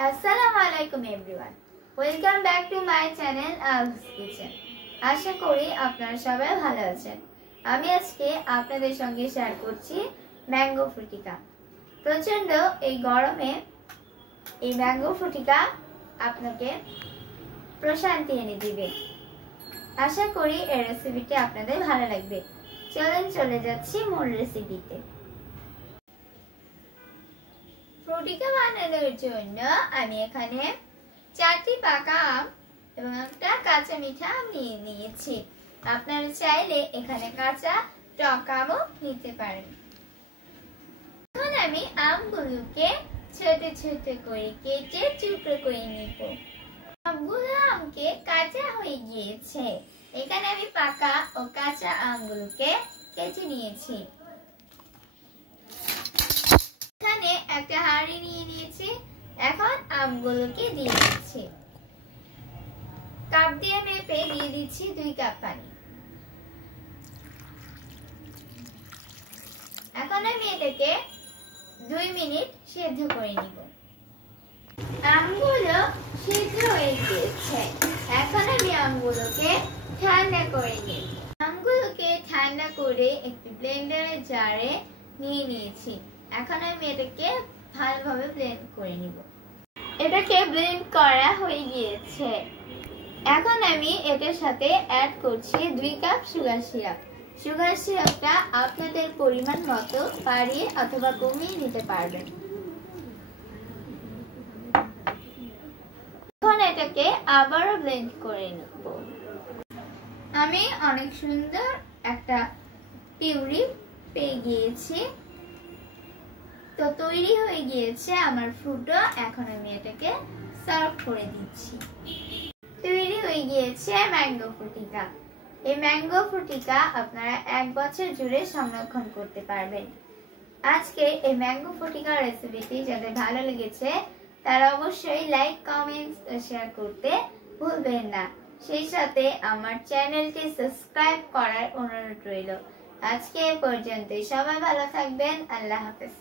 আসসালামু আলাইকুম everyone, welcome back to my channel আলস কিচেন। আশা করি আপনারা সবাই ভালো আছেন। আমি আজকে আপনাদের সঙ্গে শেয়ার করছি ম্যাঙ্গো ফ্রুটিকা। প্রচন্ড এই গরমে এই ম্যাঙ্গো ফ্রুটিকা আপনাকে প্রশান্তি এনে দিবে। আশা করি এই রেসিপিটি আপনাদের ভালো লাগবে। চলে যাচ্ছি মূল রেসিপিতে। ফ্রুটিকা বানানোর জন্য আমি এখানে 4টি পাকা আম এবং একটা কাঁচা মিঠা আম নিয়ে নিয়েছি। আপনারা চাইলে এখানে কাঁচা টক আমও নিতে পারেন। এখন আমি আমগুলোকে ছোট ছোট করে কেটে টুকরো করে নিব। সবগুলো আমকে কাঁচা হয়ে গিয়েছে। এখানে আমি পাকা ও কাঁচা আমগুলোকে কেটে নিয়েছি। এখানে একটা হাঁড়ি নিয়ে নিয়েছি। এখন আমগুলোকে দিয়ে দিচ্ছি। কাপ দিয়ে মেপে দিয়ে দিচ্ছি 2 কাপ পানি। এখন আমি এটাকে 2 মিনিট সিদ্ধ করে নিব। আমগুলো সিদ্ধ হয়ে গিয়েছে। এখন আমি আমগুলোকে ঠান্ডা করে নিব। আমগুলোকে ঠান্ডা করে একটি ব্লেন্ডারের জারে নিয়ে নিয়েছি। এখন আমি এটাকে ভালোভাবে ব্লেন্ড করে নিব। এটাকে ব্লেন্ড করা হয়ে গিয়েছে। এখন আমি এটার সাথে অ্যাড করছি 2 কাপ সুগার সিরাপ। সুগার সিরাপটা আপনাদের পরিমাণ মতো বাড়িয়ে অথবা কমিয়ে নিতে পারবেন। এখন এটাকে আবারও ব্লেন্ড করে নেব। আমি অনেক সুন্দর একটা পিউরি পেয়ে গিয়েছি। তো তৈরি হয়ে গিয়েছে আমার ফ্রুটটা। এখন আমি এটাকে সার্ভ করে দিচ্ছি। তৈরি হয়ে গিয়েছে ম্যাঙ্গো ফ্রুটিকা। এই ম্যাঙ্গো ফ্রুটিকা আপনারা 1 বছর জুড়ে সংরক্ষণ করতে পারবেন। আজকে এই ম্যাঙ্গো ফ্রুটিকা রেসিপিটি যাদের ভালো লেগেছে তারা অবশ্যই লাইক, কমেন্টস ও শেয়ার করতে ভুলবেন না। সেই সাথে আমার চ্যানেলটি সাবস্ক্রাইব করার অনুরোধ রইল। আজকে এ পর্যন্তই। সবাই ভালো থাকবেন। আল্লাহ হাফেজ।